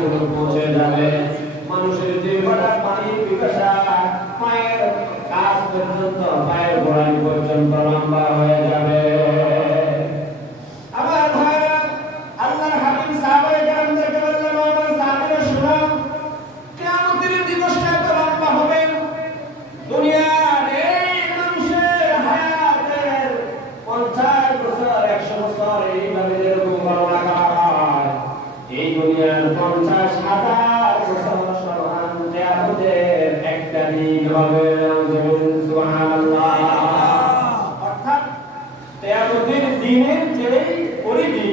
পানিগুলো পৌঁছে যাবে। মানুষের যে কটা পানির পিপাসা পায়ের কাছ পর্যন্ত, পায়ের গোড়ালি পর্যন্ত লম্বা হয়ে যাবে। আমার ভাইরা, আল্লাহর হাবিব সাহাবায়ে কেরামদেরকে বললেন, আমার সাহাবীরা শুনো, কিয়ামতের দিবসটা এত লম্বা হবে, দুনিয়ার এই মানুষের হায়াতের 50 বছর 100 বছর এইভাবে যেরকম গণনা করা হয়, এই দুনিয়ার 50,000 বছর সমান কিয়ামতের একটা দিন হবে। সুবহানাল্লাহ। অর্থাৎ কিয়ামতের দিনের যেই পরিধি,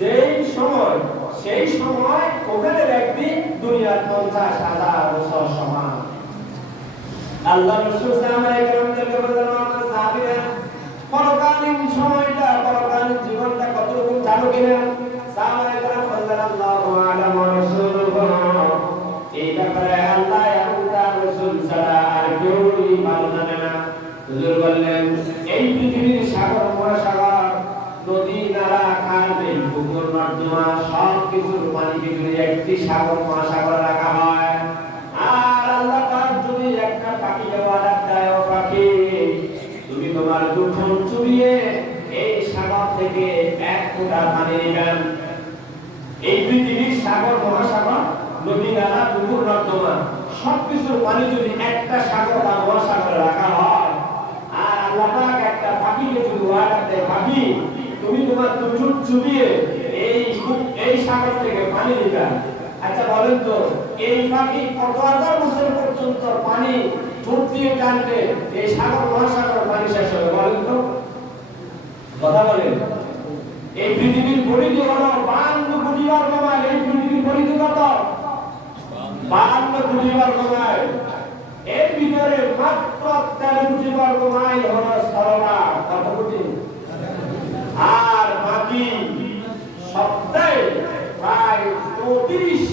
যেই সময়, সেই সময় ওখানের একদিন দুনিয়ার 50,000 বছর সমান। আল্লাহ রাসূল সাহাবায়ে কেরামদেরকে বললেন, আমার সাহাবীরা, পরকালীন সময়টা, পরকালীন জীবনটা কতটুকু জানো কিনা? সাহাবায়ে কেরাম বললেন, আল্লাহু আ'লামু ওয়া রাসূলুহু, এই ব্যাপারে আল্লাহ এবং তার রাসূল ছাড়া আর কেউই ভালো জানে না। হুজুর বললেন, এই পৃথিবীর সাগর মহাসাগর, নদী নালা খাল বিল পুকুর নর্দমা সব কিছুর পানিকে যদি একটি সাগর মহাসাগর রাখা হয়, আর আল্লাহ পাক যদি একটা পাখিকে অর্ডার দেয়, ও পাখি তুমি তোমার দুখন চুবিয়ে এই সাগর থেকে এক ফোঁটা পানি নেবেন। এই পৃথিবীর সাগর মহাসাগর, নদী নালা পুকুর নর্দমা সবকিছুর পানি যদি একটা সাগর বা মহাসাগরে রাখা হয়, আর আল্লাহ পাক একটা পাখিকে যদি অর্ডার দেয়, পাখি তুমি তোমার দুখন চুবিয়ে এই সাগর থেকে পানি নিবে। আচ্ছা বলেন তো, এই পাখি কত হাজার বছর পর্যন্ত পানি ঠোঁট দিয়ে টানবে, এই সাগর মহাসাগর পানি শেষ হবে? বলেন তো, কথা বলেন। এই পৃথিবীর পরিধি হলো 52 কোটি বর্গ মাইল। এই পৃথিবীর পরিধি কত? 52 কোটি বর্গ মাইল। এর ভিতরে মাত্র 13 কোটি বর্গ মাইল হলো স্থলভাগ। কত কোটি? আর বাকি সবটাই প্রায় 39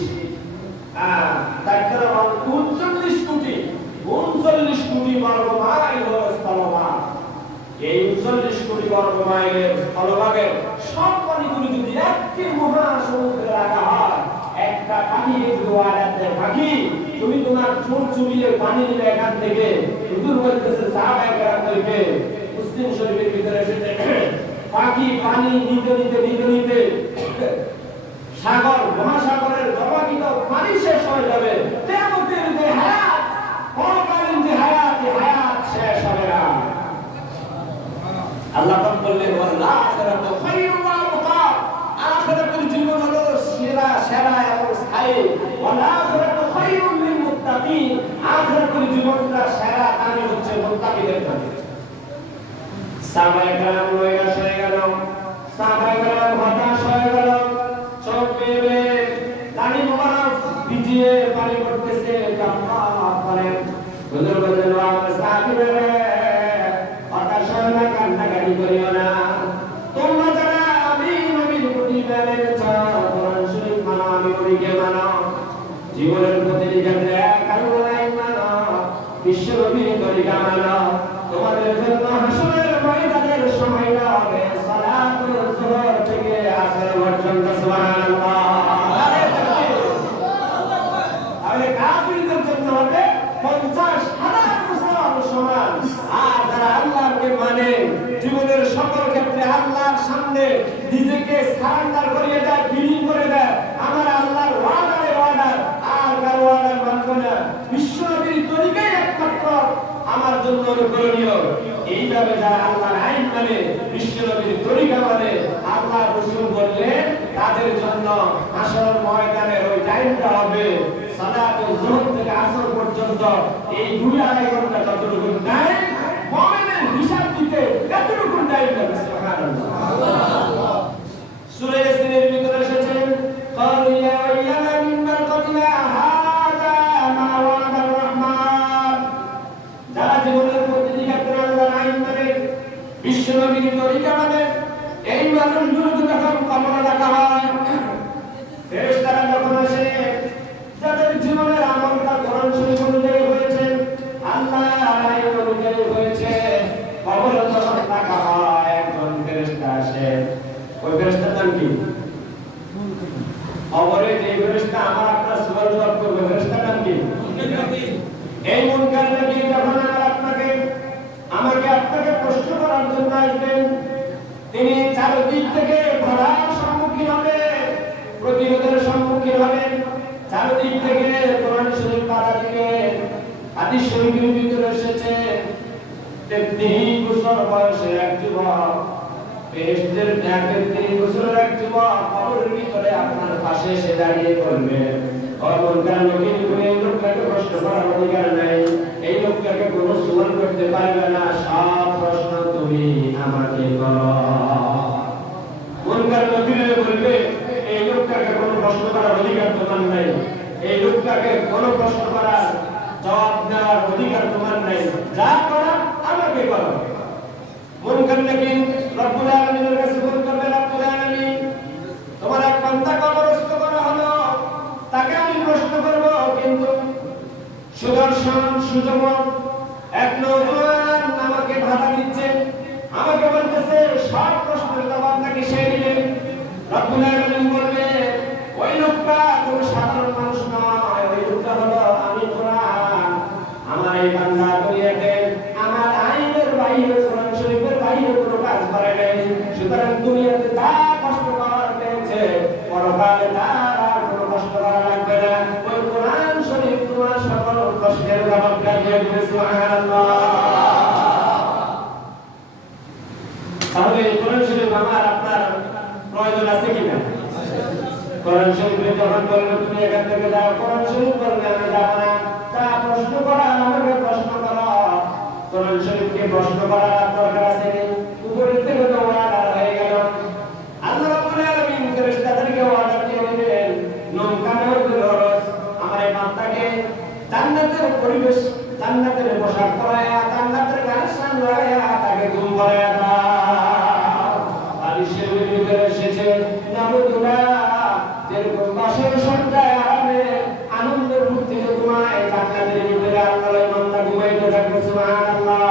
কোটি বর্গ মাইল হলো স্থলভাগ। এই 39 কোটি বর্গ মাইলের স্থলভাগের সব পানিগুলি যদি একটি মহাসমুদ্রে রাখা হয়, একটা পানিকে যদি অর্ডার দেয়, পাখি তুমি তোমার ঠোঁট চুবিয়ে পানি নিবে এখান থেকে, হুজুর বলতেছে সাহাবায়ে কেরামদেরকে, মুসলিম শরীফের ভিতরে এসেছে, পাখি পানি নিতে নিতে নিতে নিতে সাগর মহাসাগরের জমাকৃত পানি শেষ হয়ে যাবে। কিয়ামতের যে হায়াত, পরকালীন যে হায়াত, এই হায়াত শেষ হবে না। আল্লাহ পাক বললেন, ওয়াল আখিরাতু খায়রুন ওয়া আবকা, আখিরাতের জীবন হলো সেরা এবং স্থায়ী। ওয়াল আখিরাতু খায়রুন লিল মুত্তাকিন, আখিরাতের জীবনটা সেরা, তাই হচ্ছে মুত্তাকিদের জন্য। সাহাবায়ে কেরাম নৈরাশ হয়ে গেল, সাহাবায়ে কেরাম হতাশ হয়ে গেল, চোখ বেয়ে দাড়ি মোবারক ভিজিয়ে পানি পড়তেছে, কান্না করেন। হুজুর বললেন, আমার সাহাবীরা, হতাশ হয়ে না, কান্নাকাটি করিও না। তোমরা যারা আমি নবীর প্রতি ঈমান এনেছ, কোরআন শরীফ মানো, আমি নবীকে মানো, জীবনের প্রতিটি ক্ষেত্রে এক আল্লাহই মানো, বিশ্ব নবীর তরিকা মানো, তোমাদের জন্য হাসরের ময়দানের সময়টা হবে সালাতুল যুহর থেকে আসর পর্যন্ত। সুবহানাল্লাহ। আরে কাফিরদের জন্য হবে 50,000 বছর সমান। আর যারা আল্লাহকে মানে, জীবনের সকল ক্ষেত্রে আল্লাহর সামনে নিজেকে সারেন্ডার করিয়ে দেয়, বিলীন করে দেয়, আমার আল্লাহর ওয়াদারে ওয়াদা, আর কারো ওয়াদা মানবে না, বিশ্বনবীর তরিকাই একমাত্র আমার জন্য অনুকরণীয়। এইভাবে যারা আল্লাহর আইন মানে, বিশ্বনবীর তরিকা মানে, আল্লাহ রাসূল বললেন, তাদের জন্য হাসরের ময়দানের ওই টাইমটা হবে সালাতুল যুহর থেকে আসর পর্যন্ত। এই 2-2.5 ঘন্টা যতটুকু টাইম, মুমিনের হিসাব দিতে এতটুকু টাইম লাগে। সুবহানাল্লাহ। সূরা ইয়াসিনের ভিতরে এসেছে, ক্বালু ইয়া আইয়ুহাল মিম্বার কাতিলা হাযা মা ওয়া'দার রহমান। যারা জীবনের প্রতিটি ক্ষেত্রে আল্লাহর আইন মানে, বিশ্বনবীর তরিকা মানে, এই মানুষগুলোকে যখন কবরে রাখা হয়, ফেরেশতারা যখন আসে, যাদের জীবনের আমলটা কোরআন শরীফ অনুযায়ী হয়েছে, আল্লাহর আইন অনুযায়ী হয়েছে, কবরে যখন রাখা হয়, একজন ফেরেশতা আসে। ওই ফেরেশতার নাম কি? কবরে যে ফেরেশতা আমার আপনার সুয়াল জবাব করবে, ফেরেশতার নাম কি? এই মুনকার নাকির যখন আমাকে আপনাকে প্রশ্ন করার জন্য আসবেন, তিনি চারদিক থেকে বাধার সম্মুখীন হবে, প্রতিরোধের সম্মুখীন হবেন। চারদিক থেকে কোরআন শরীফ বাধা দিবে। হাদিস শরীফের ভিতরে এসেছে 33 বছর বয়সের এক যুবক, বেহেশতের 33 বছরের এক যুবক কবরের ভিতরে আপনার পাশে এসে দাঁড়িয়ে বলবে, অমুনকার নাকির তুমি এই লোকটাকে প্রশ্ন করার অধিকার নাই, এই লোকটাকে কোনো সুয়াল করতে পারবে না, সব প্রশ্ন তুমি আমাকে করো। মুনকার নাকির বলবে, এই লোকটাকে কোনো প্রশ্ন করার অধিকার তোমার নাই, এই লোকটাকে কোনো প্রশ্ন করার জবাব দেওয়ার অধিকার তোমার নাই, যা করার আমাকে করো। মুনকার নাকির রব্বুল আলামিনের কাছে বলবে, রব্বুল আলামিন, তোমার এক বান্দা কবরস্থ করা হলো, তাকে আমি প্রশ্ন করব, কিন্তু সুদর্শন সুযমক এক নওজোয়ান আমাকে বাধা দিচ্ছে, আমাকে বলতেছে সব প্রশ্নের জবাব নাকি সে দিবে। রব্বুল আলামিন বলবে, ওই লোকটা কোনো সাধারণ মানুষ নয়, ওই লোকটা হলো আমি কোরআন। আমার এই বান্দা দুনিয়াতে আমার আইনের বাইরে, কোরআন শরীফের বাইরে কোনো কাজ করে নাই, সুতরাং দুনিয়াতে যা কষ্ট করার পেয়েছে পরকালে তার আর কোনো কষ্ট করা লাগবে না, ওই কোরআন শরীফ তোমার সকল কষ্টের জবাব দিয়ে দিবে। সুবহানাল্লাহ। তাহলে কোরআন শরীফ আমার আপনার প্রয়োজন আছে কিনা? কোরআন শরীফে যখন বলবে তুমি এখান থেকে যাও, কোরআন শরীফ বলবে আমি যাব না, তা প্রশ্ন করা আমাকে প্রশ্ন করা। কোরআন শরীফকে প্রশ্ন করার দরকার আছে, উপরের থেকে তো অর্ডার হয়ে গেল। আল্লাহ রাব্বুল আলামিন ফেরেশতাদেরকে অর্ডার দিয়ে দিবেন, নমকানোর রস আমার এই বান্দাকে জান্নাতের পরিবেশ, জান্নাতের পোশাক পরায়া, জান্নাতের গান শান লাগায়া তাকে ঘুম পড়ায়া দাও। হাদিসের ভিতরে এসেছে নামুদুল্লাহ যেরকম বাসর সজ্জায় আরামে আনন্দ ফুর্তিতে ঘুমায়, জান্নাতের ভিতরে আল্লাহর বান্দা ঘুমাইতে থাকবে। সুবহানাল্লাহ।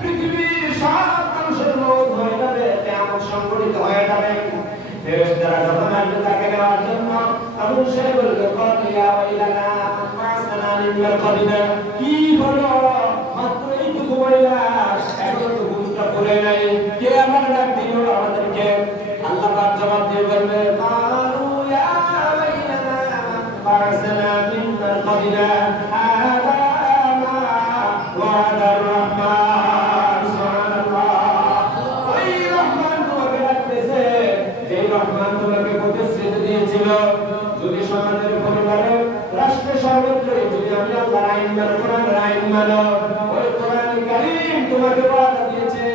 পৃথিবীর সব মানুষের মৌত হয়ে যাবে, কিয়ামত সংঘটিত হয়ে যাবে, ফেরেশতারা যখন আসবে তাকে নেওয়ার জন্য, তখন সে বলবে কলিয়া ওয়াইলানা মাসানা লিল কদিনা, কি হলো মাত্র এইটুকু বললাম, এখনো তো ঘুমটা পড়ে নাই, কে আমার ডাক দিল আমাদেরকে? আল্লাহ পাক জবাব দিয়ে বলবে কালু ইয়া ওয়াইলানা মাসানা লিল কদিনা হাদা মা ওয়াদার রহমান। সুবহানাল্লাহ। ওই রহমান তোমাকে ডাকতেছে, এই রহমান তোমাকে প্রতিশ্রুতি দিয়েছিল, যদি সমাজের পরিবারে রাষ্ট্রে সর্বত্রই যদি আমি আল্লাহর আইন মানো, কোরআনের আইন মানো, ওই কোরআন কারীম তোমাকে ওয়াদা দিয়েছে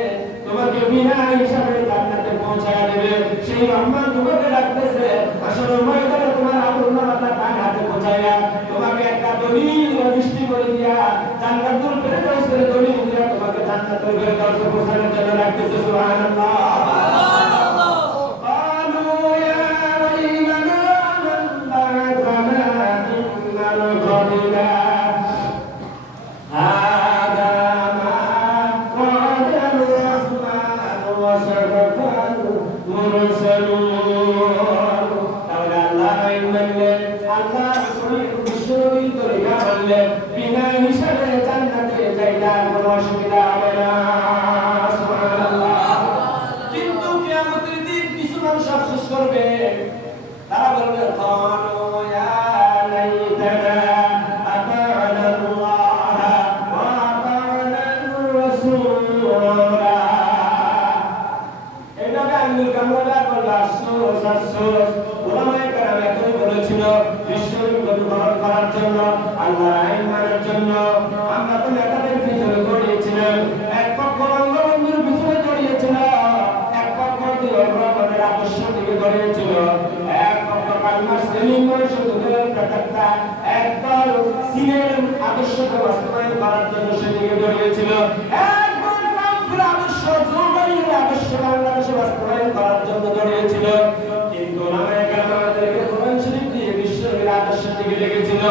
তোমাকে বিনা হিসাবে জান্নাতে পৌঁছায়া দেবে। সেই রহমান তোমাকে ডাকতেছে, আসলে ময়দানে তোমার আমলনামাটা ডান হাতে পৌঁছায়া তোমাকে একটা দলিল রেজিস্ট্রি করে দিয়া জান্নাতুল ফেরদাউসের দলিল দিয়া তোমাকে জান্নাতুল ফেরদাউসে পৌঁছানোর জন্য ডাকতেছে। সুবহানাল্লাহ। বিনা হিসাবে জান্নাতে যাইতে কোনো অসুবিধা হবে না। সুবহানাল্লাহ। কিন্তু কিয়ামতের দিন কিছু মানুষ আফসোস করবে, তারা বলবে কালু ইয়া লাইতানা আতা'না আল্লাহ ওয়া আতা'না রাসূলা। এটা আঙ্গুল কামড়া বলল আফসোস আফসোস। ওলামায়ে কেরাম একই বলেছিল, বিশ্ববিদ্যালয় গ্রহণ করার জন্য, আল্লাহর আইন মানার জন্য আমরা তো নেতাদের পিছনে দৌড়িয়েছিলাম, এক পক্ষ বঙ্গবন্ধুর পিছনে দৌড়িয়েছিল, এক পক্ষ রহমানের আদর্শ দিকে দৌড়িয়েছিল, এক পক্ষ কালমার সেলিম পরিষদের প্রত্যেকটা একদল সিনের আদর্শকে বাস্তবায়ন করার জন্য সেদিকে দৌড়িয়েছিল, একদল ট্রাম্পের আদর্শ, জো বাইডেনের আদর্শ বাংলাদেশে বাস্তবায়ন করার জন্য দৌড়িয়েছিল। কিন্তু ওলামায়ে কেরাম আমাদেরকে কোরআন শরীফ দিয়ে বিশ্বের আদর্শের দিকে লেগেছিল।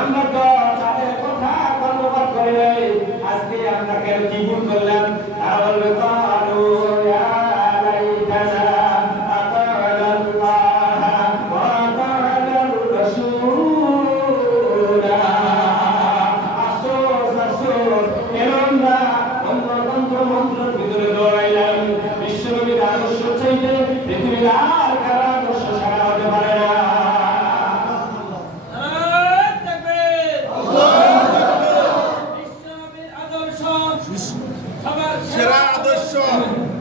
আমরা তো তাদের কথা কর্ণপাত করে নাই, আজকে আমরা কেন কি ভুল করলাম? তারা বলবে কালু ইয়া লাইতানা আতা'না আল্লাহ বিলাল